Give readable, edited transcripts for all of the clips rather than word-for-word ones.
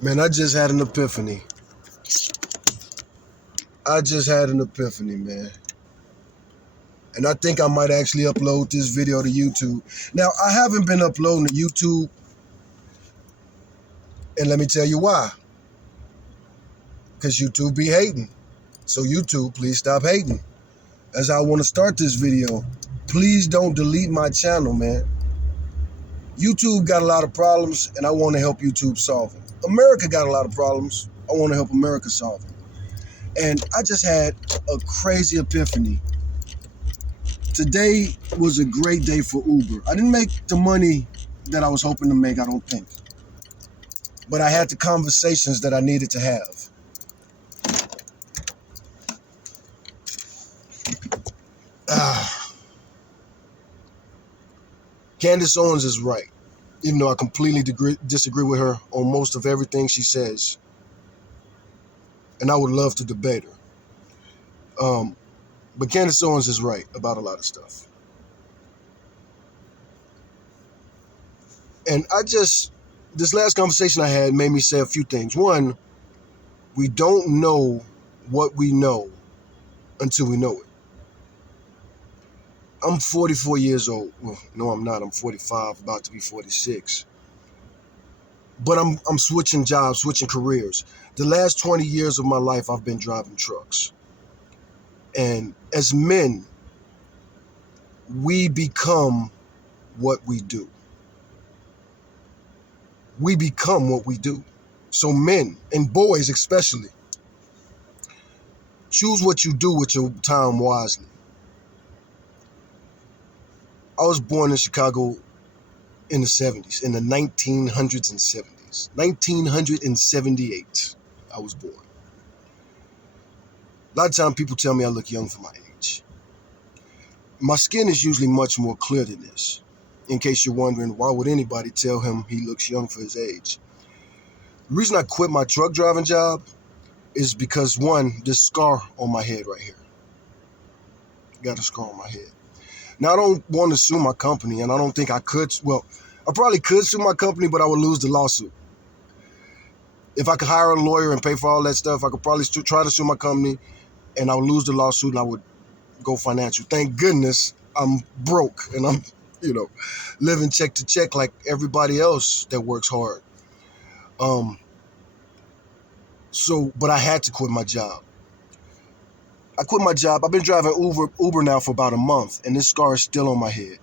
Man, I just had an epiphany. I just had an epiphany, man. And I think I might actually upload this video to YouTube. Now, I haven't been uploading to YouTube, and let me tell you why. Because YouTube be hating. So YouTube, please stop hating. As I want to start this video, please don't delete my channel, man. YouTube got a lot of problems, and I want to help YouTube solve them. America got a lot of problems. I want to help America solve them. And I just had a crazy epiphany. Today was a great day for Uber. I didn't make the money that I was hoping to make, I don't think. But I had the conversations that I needed to have. Candace Owens is right, even though I completely disagree with her on most of everything she says. And I would love to debate her. But Candace Owens is right about a lot of stuff. And this last conversation I had made me say a few things. One, we don't know what we know until we know it. I'm 44 years old. Well, no, I'm not. I'm 45, about to be 46. But I'm switching jobs, switching careers. The last 20 years of my life, I've been driving trucks. And as men, we become what we do. We become what we do. So men, and boys especially, choose what you do with your time wisely. I was born in Chicago in the 70s, in the 1900s and 70s. 1978, I was born. A lot of times people tell me I look young for my age. My skin is usually much more clear than this. In case you're wondering, why would anybody tell him he looks young for his age? The reason I quit my truck driving job is because, one, this scar on my head right here. Got a scar on my head. Now, I don't want to sue my company, and I don't think I could. Well, I probably could sue my company, but I would lose the lawsuit. If I could hire a lawyer and pay for all that stuff, I could probably try to sue my company, and I would lose the lawsuit, and I would go financial. Thank goodness I'm broke, and I'm, living check to check like everybody else that works hard. But I had to quit my job. I quit my job. I've been driving Uber now for about a month, and this scar is still on my head.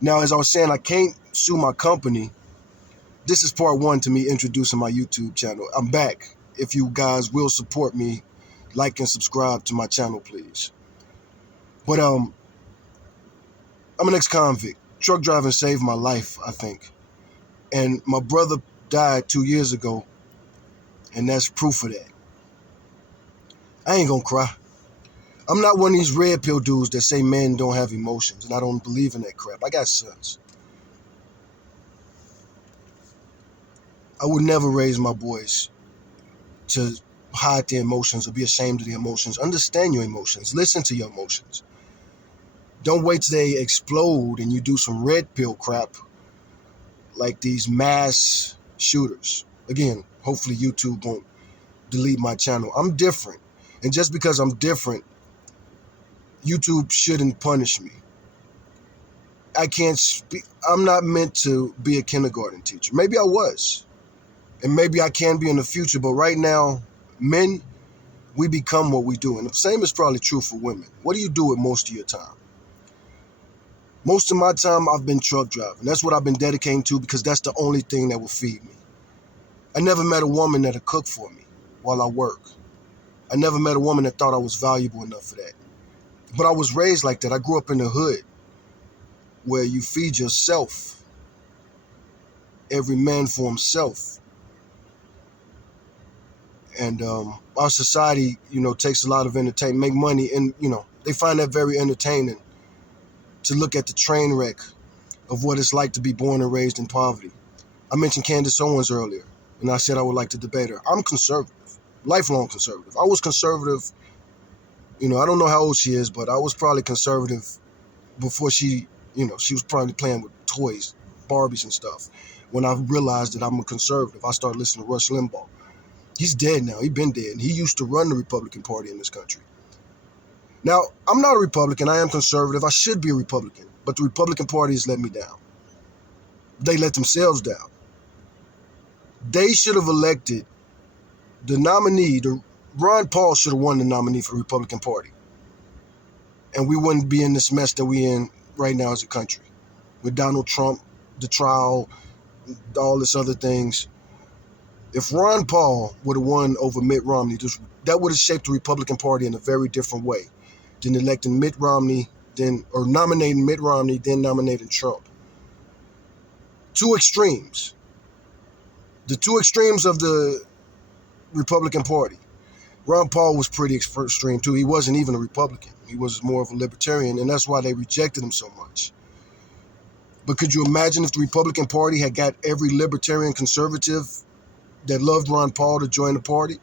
Now, as I was saying, I can't sue my company. This is part one to me introducing my YouTube channel. I'm back. If you guys will support me, like and subscribe to my channel, please. But I'm an ex-convict. Truck driving saved my life, I think. And my brother died 2 years ago, and that's proof of that. I ain't gonna cry. I'm not one of these red pill dudes that say men don't have emotions, and I don't believe in that crap. I got sons. I would never raise my boys to hide their emotions or be ashamed of their emotions. Understand your emotions. Listen to your emotions. Don't wait till they explode and you do some red pill crap like these mass shooters. Again, hopefully YouTube won't delete my channel. I'm different. And just because I'm different, YouTube shouldn't punish me. I can't speak. I'm not meant to be a kindergarten teacher. Maybe I was. And maybe I can be in the future. But right now, men, we become what we do. And the same is probably true for women. What do you do with most of your time? Most of my time, I've been truck driving. That's what I've been dedicating to because that's the only thing that will feed me. I never met a woman that'll cook for me while I work. I never met a woman that thought I was valuable enough for that. But I was raised like that. I grew up in the hood where you feed yourself. Every man for himself. And our society, takes a lot of entertainment, make money, and, they find that very entertaining to look at the train wreck of what it's like to be born and raised in poverty. I mentioned Candace Owens earlier, and I said I would like to debate her. I'm conservative, lifelong conservative. I was conservative, I don't know how old she is, but I was probably conservative before she was probably playing with toys, Barbies and stuff. when I realized that I'm a conservative. I started listening to Rush Limbaugh. He's dead now. He's been dead. He used to run the Republican Party in this country. Now, I'm not a Republican. I am conservative. I should be a Republican. But the Republican Party has let me down. They let themselves down. They should have elected the nominee. Ron Paul should have won the nominee for the Republican Party. And we wouldn't be in this mess that we're in right now as a country. With Donald Trump, the trial, all this other things. If Ron Paul would have won over Mitt Romney, that would have shaped the Republican Party in a very different way than electing Mitt Romney, or nominating Mitt Romney, then nominating Trump. Two extremes. The two extremes of the Republican Party. Ron Paul was pretty extreme too. He wasn't even a Republican. He was more of a libertarian, and that's why they rejected him so much. But could you imagine if the Republican Party had got every libertarian conservative that loved Ron Paul to join the party?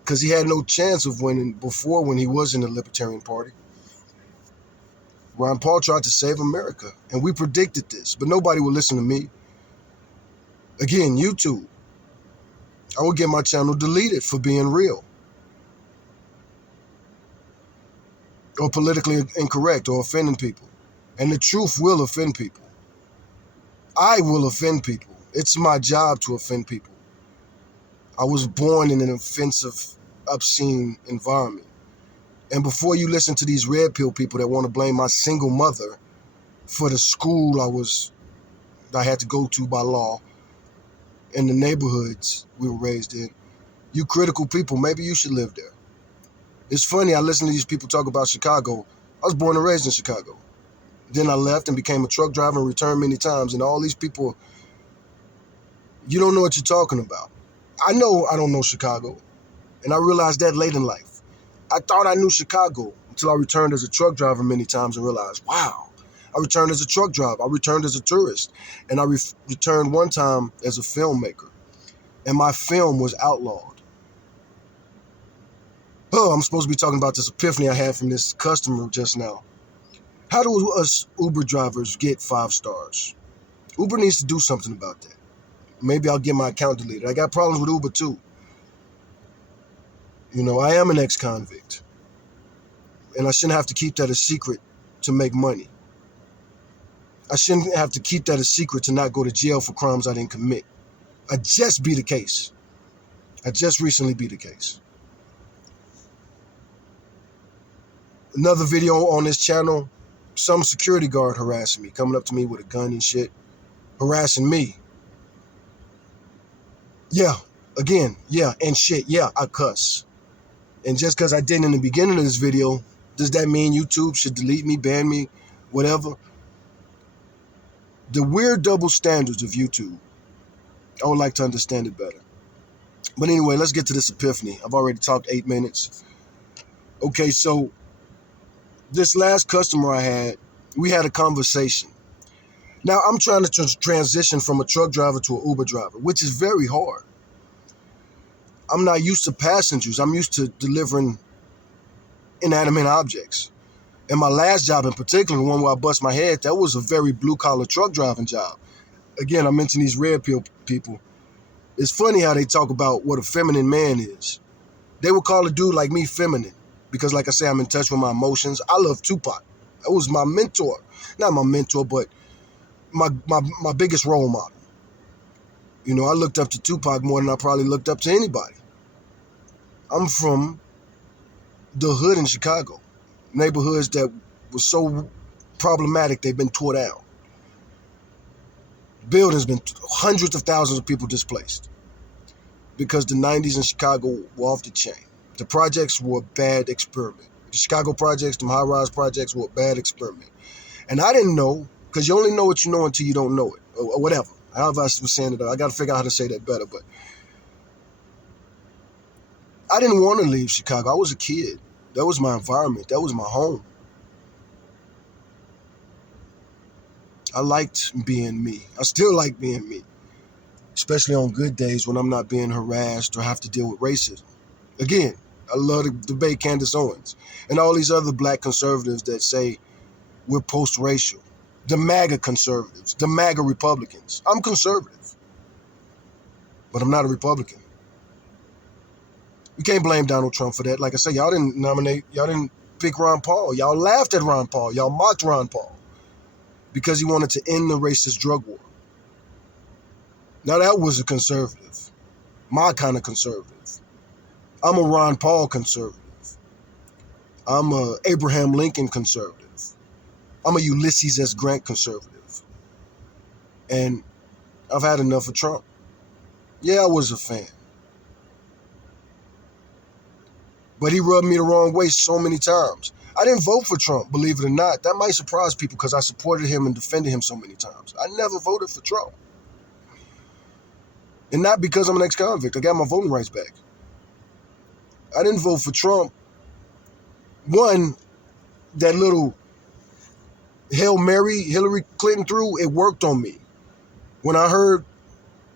Because he had no chance of winning before when he was in the Libertarian Party. Ron Paul tried to save America, and we predicted this, but nobody would listen to me. Again, YouTube. I would get my channel deleted for being real, or politically incorrect, or offending people. And the truth will offend people. I will offend people. It's my job to offend people. I was born in an offensive, obscene environment. And before you listen to these red pill people that want to blame my single mother for the school I had to go to by law, and the neighborhoods we were raised in, you critical people, maybe you should live there. It's funny, I listen to these people talk about Chicago. I was born and raised in Chicago. Then I left and became a truck driver and returned many times. And all these people, you don't know what you're talking about. I know I don't know Chicago. And I realized that late in life. I thought I knew Chicago until I returned as a truck driver many times and realized, wow, I returned as a truck driver. I returned as a tourist. And I returned one time as a filmmaker. And my film was outlawed. Oh, I'm supposed to be talking about this epiphany I had from this customer just now. How do us Uber drivers get 5 stars? Uber needs to do something about that. Maybe I'll get my account deleted. I got problems with Uber too. You know, I am an ex-convict. And I shouldn't have to keep that a secret to make money. I shouldn't have to keep that a secret to not go to jail for crimes I didn't commit. I just beat a case. I just recently beat a case. Another video on this channel, some security guard harassing me, coming up to me with a gun and shit, harassing me. Yeah, again, yeah, and shit, yeah, I cuss. And just because I didn't in the beginning of this video, does that mean YouTube should delete me, ban me, whatever? The weird double standards of YouTube, I would like to understand it better. But anyway, let's get to this epiphany. I've already talked 8 minutes. Okay, so this last customer I had, we had a conversation. Now, I'm trying to transition from a truck driver to an Uber driver, which is very hard. I'm not used to passengers. I'm used to delivering inanimate objects. And my last job in particular, the one where I bust my head, that was a very blue-collar truck driving job. Again, I mentioned these red pill people. It's funny how they talk about what a feminine man is. They would call a dude like me feminine because, like I say, I'm in touch with my emotions. I love Tupac. That was my mentor. Not my mentor, but my biggest role model. You know, I looked up to Tupac more than I probably looked up to anybody. I'm from the hood in Chicago. Neighborhoods that were so problematic, they've been tore down. Buildings been hundreds of thousands of people displaced because the 90s in Chicago were off the chain. The projects were a bad experiment. The Chicago projects, the high-rise projects were a bad experiment. And I didn't know, because you only know what you know until you don't know it, or whatever. However I was saying it, I got to figure out how to say that better. But I didn't want to leave Chicago. I was a kid. That was my environment. That was my home. I liked being me. I still like being me, especially on good days when I'm not being harassed or have to deal with racism. Again, I love to debate Candace Owens and all these other black conservatives that say we're post-racial. The MAGA conservatives, the MAGA Republicans. I'm conservative, but I'm not a Republican. You can't blame Donald Trump for that. Like I said, y'all didn't pick Ron Paul. Y'all laughed at Ron Paul. Y'all mocked Ron Paul because he wanted to end the racist drug war. Now that was a conservative, my kind of conservative. I'm a Ron Paul conservative. I'm a Abraham Lincoln conservative. I'm a Ulysses S. Grant conservative. And I've had enough of Trump. Yeah, I was a fan. But he rubbed me the wrong way so many times. I didn't vote for Trump, believe it or not. That might surprise people because I supported him and defended him so many times. I never voted for Trump. And not because I'm an ex-convict. I got my voting rights back. I didn't vote for Trump. One, that little Hail Mary Hillary Clinton threw, it worked on me. When I heard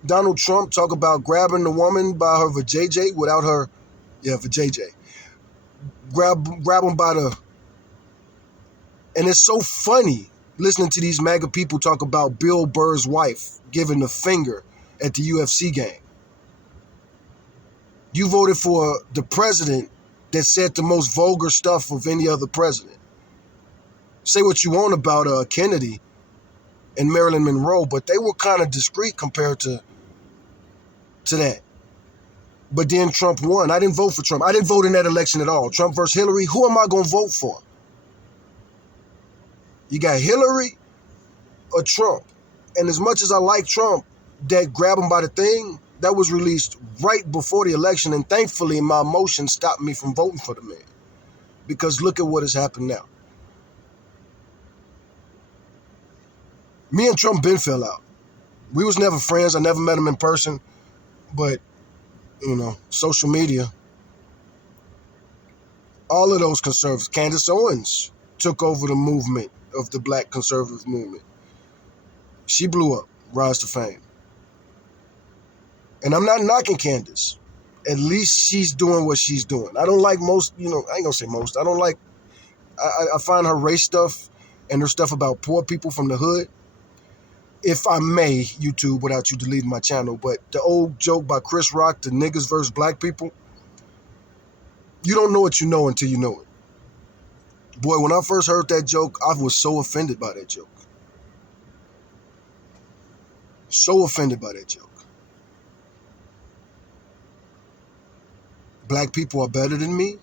Donald Trump talk about grabbing the woman by her vajayjay without her, vajayjay. Grab them by the, and it's so funny listening to these MAGA people talk about Bill Burr's wife giving the finger at the UFC game. You voted for the president that said the most vulgar stuff of any other president. Say what you want about Kennedy and Marilyn Monroe, but they were kind of discreet compared to that. But then Trump won. I didn't vote for Trump. I didn't vote in that election at all. Trump versus Hillary. Who am I going to vote for? You got Hillary or Trump. And as much as I like Trump, that grab him by the thing, that was released right before the election. And thankfully, my emotion stopped me from voting for the man. Because look at what has happened now. Me and Trump been fell out. We was never friends. I never met him in person. But, social media, all of those conservatives, Candace Owens took over the movement of the black conservative movement. She blew up, rise to fame. And I'm not knocking Candace. At least she's doing what she's doing. I don't like most, I ain't gonna say most. I don't like, I find her race stuff and her stuff about poor people from the hood. If I may, YouTube, without you deleting my channel, but the old joke by Chris Rock, the niggas versus black people, you don't know what you know until you know it. Boy, when I first heard that joke, I was so offended by that joke. So offended by that joke. Black people are better than me.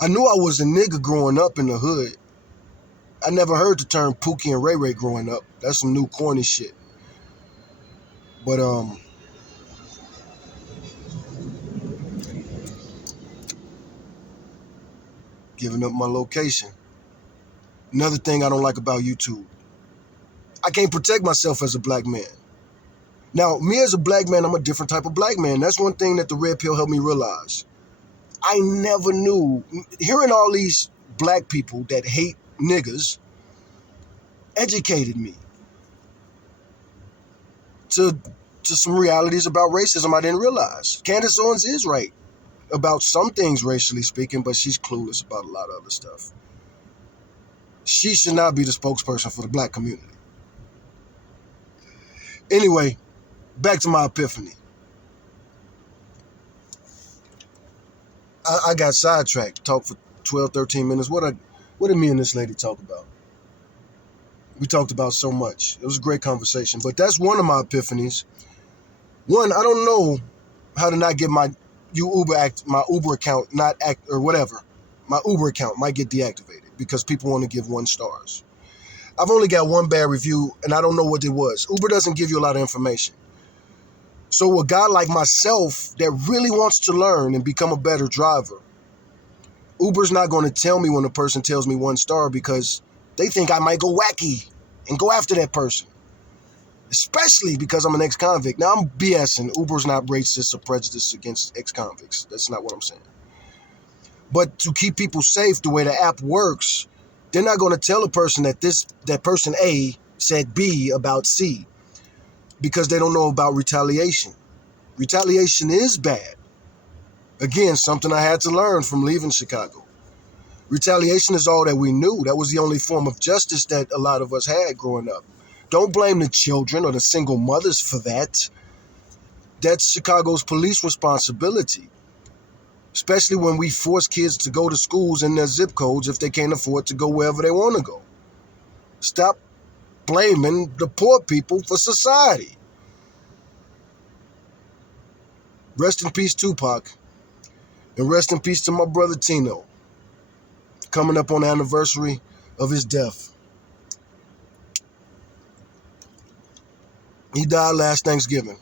I knew I was a nigga growing up in the hood. I never heard the term Pookie and Ray Ray growing up. That's some new corny shit. But, giving up my location. Another thing I don't like about YouTube. I can't protect myself as a black man. Now, me as a black man, I'm a different type of black man. That's one thing that the red pill helped me realize. I never knew. Hearing all these black people that hate niggas educated me to some realities about racism I didn't realize. Candace Owens is right about some things racially speaking, but she's clueless about a lot of other stuff. She should not be the spokesperson for the black community. Anyway, back to my epiphany. I got sidetracked, talked for 12, 13 minutes. What did me and this lady talk about? We talked about so much. It was a great conversation. But that's one of my epiphanies. One, I don't know how to not get my Uber account or whatever. My Uber account might get deactivated because people want to give 1 stars. I've only got one bad review, and I don't know what it was. Uber doesn't give you a lot of information. So a guy like myself that really wants to learn and become a better driver, Uber's not going to tell me when a person tells me 1 star because they think I might go wacky and go after that person. Especially because I'm an ex-convict. Now, I'm BSing. Uber's not racist or prejudiced against ex-convicts. That's not what I'm saying. But to keep people safe, the way the app works, they're not going to tell a person that person A said B about C because they don't know about retaliation. Retaliation is bad. Again, something I had to learn from leaving Chicago. Retaliation is all that we knew. That was the only form of justice that a lot of us had growing up. Don't blame the children or the single mothers for that. That's Chicago's police responsibility, especially when we force kids to go to schools in their zip codes if they can't afford to go wherever they want to go. Stop blaming the poor people for society. Rest in peace, Tupac. And rest in peace to my brother Tino, coming up on the anniversary of his death. He died last Thanksgiving.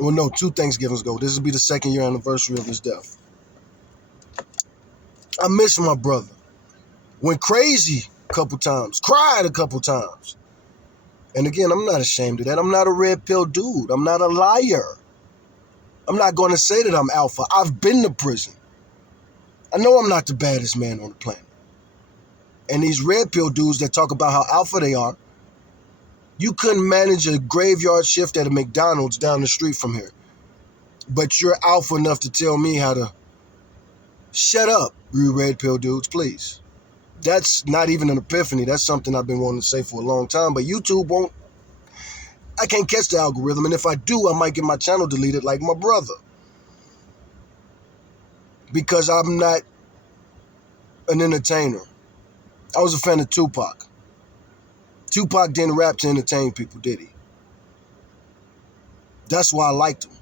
Well, no, 2 Thanksgivings ago. This will be the 2nd year anniversary of his death. I miss my brother. Went crazy a couple times. Cried a couple times. And again, I'm not ashamed of that. I'm not a red pill dude. I'm not a liar. I'm not going to say that I'm alpha. I've been to prison. I know I'm not the baddest man on the planet. And these red pill dudes that talk about how alpha they are, you couldn't manage a graveyard shift at a McDonald's down the street from here. But you're alpha enough to tell me how to shut up, you red pill dudes, please. That's not even an epiphany. That's something I've been wanting to say for a long time. But YouTube won't. I can't catch the algorithm. And if I do, I might get my channel deleted like my brother. Because I'm not an entertainer. I was a fan of Tupac. Tupac didn't rap to entertain people, did he? That's why I liked him.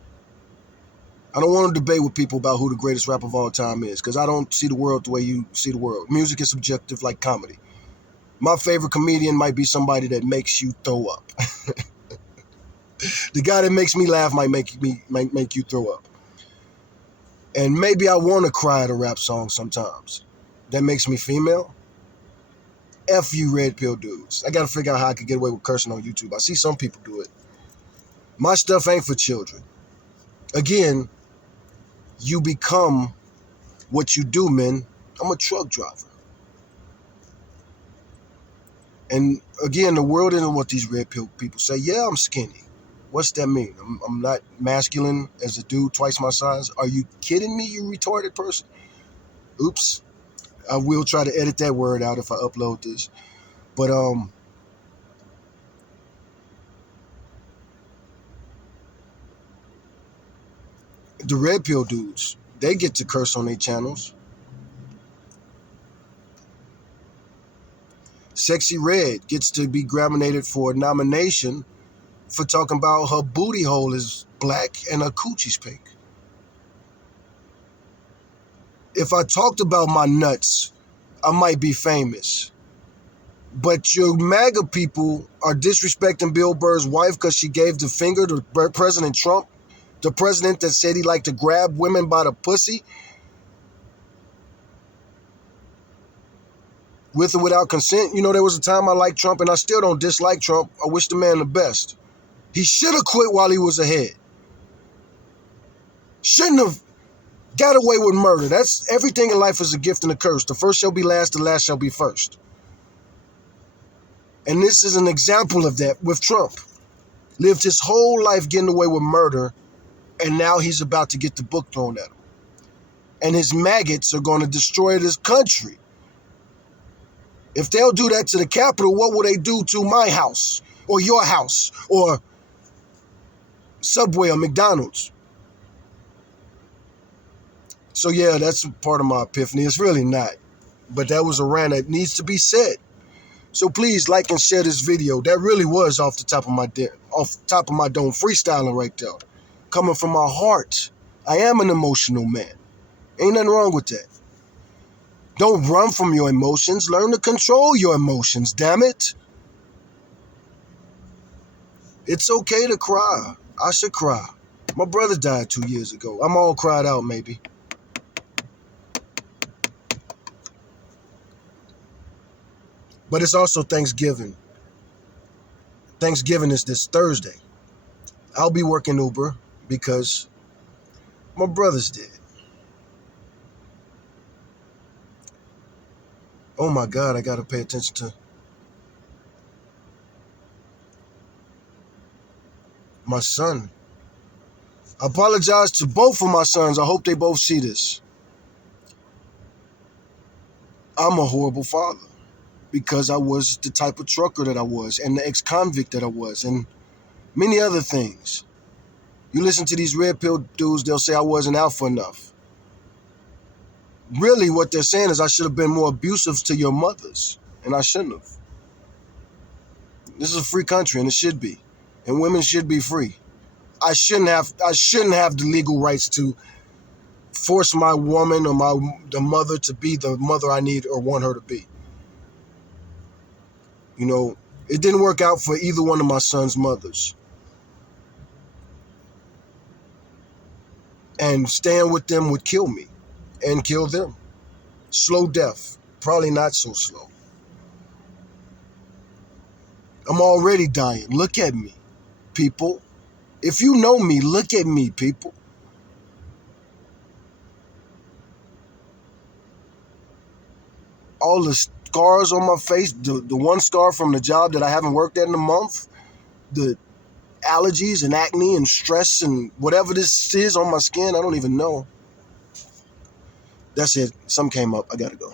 I don't want to debate with people about who the greatest rapper of all time is, because I don't see the world the way you see the world. Music is subjective like comedy. My favorite comedian might be somebody that makes you throw up. The guy that makes me laugh might make you throw up. And maybe I want to cry at a rap song sometimes. That makes me female. F you red pill dudes. I got to figure out how I could get away with cursing on YouTube. I see some people do it. My stuff ain't for children. Again, you become what you do, men. I'm a truck driver. And again, the world isn't what these red pill people say. Yeah, I'm skinny. What's that mean? I'm not masculine as a dude twice my size? Are you kidding me, you retarded person? Oops. I will try to edit that word out if I upload this. But the red pill dudes, they get to curse on their channels. Sexy Red gets to be nominated for a nomination for talking about her booty hole is black and her coochie's pink. If I talked about my nuts, I might be famous. But your MAGA people are disrespecting Bill Burr's wife because she gave the finger to President Trump, the president that said he liked to grab women by the pussy with or without consent. You know, there was a time I liked Trump, and I still don't dislike Trump. I wish the man the best. He should have quit while he was ahead. Shouldn't have got away with murder. That's everything in life is a gift and a curse. The first shall be last, the last shall be first. And this is an example of that with Trump. Lived his whole life getting away with murder, and now he's about to get the book thrown at him. And his maggots are going to destroy this country. If they'll do that to the Capitol, what will they do to my house or your house or Subway or McDonald's? So yeah, that's part of my epiphany. It's really not. But that was a rant that needs to be said. So please like and share this video. That really was off the top of my dome freestyling right there. Coming from my heart. I am an emotional man. Ain't nothing wrong with that. Don't run from your emotions. Learn to control your emotions, damn it. It's okay to cry. I should cry. My brother died 2 years ago. I'm all cried out, maybe. But it's also Thanksgiving. Thanksgiving is this Thursday. I'll be working Uber because my brother's dead. Oh my God, I gotta pay attention to my son. I apologize to both of my sons. I hope they both see this. I'm a horrible father because I was the type of trucker that I was and the ex-convict that I was and many other things. You listen to these red pill dudes, they'll say I wasn't alpha enough. Really, what they're saying is I should have been more abusive to your mothers, and I shouldn't have. This is a free country, and it should be, and women should be free. I shouldn't have the legal rights to force my woman or the mother to be the mother I need or want her to be. You know, it didn't work out for either one of my son's mothers. And staying with them would kill me and kill them. Slow death, probably not so slow. I'm already dying. Look at me, people. If you know me, look at me, people. All the scars on my face, the one scar from the job that I haven't worked at in a month, the allergies and acne and stress and whatever this is on my skin, I don't even know. That's it. Some came up. I gotta go.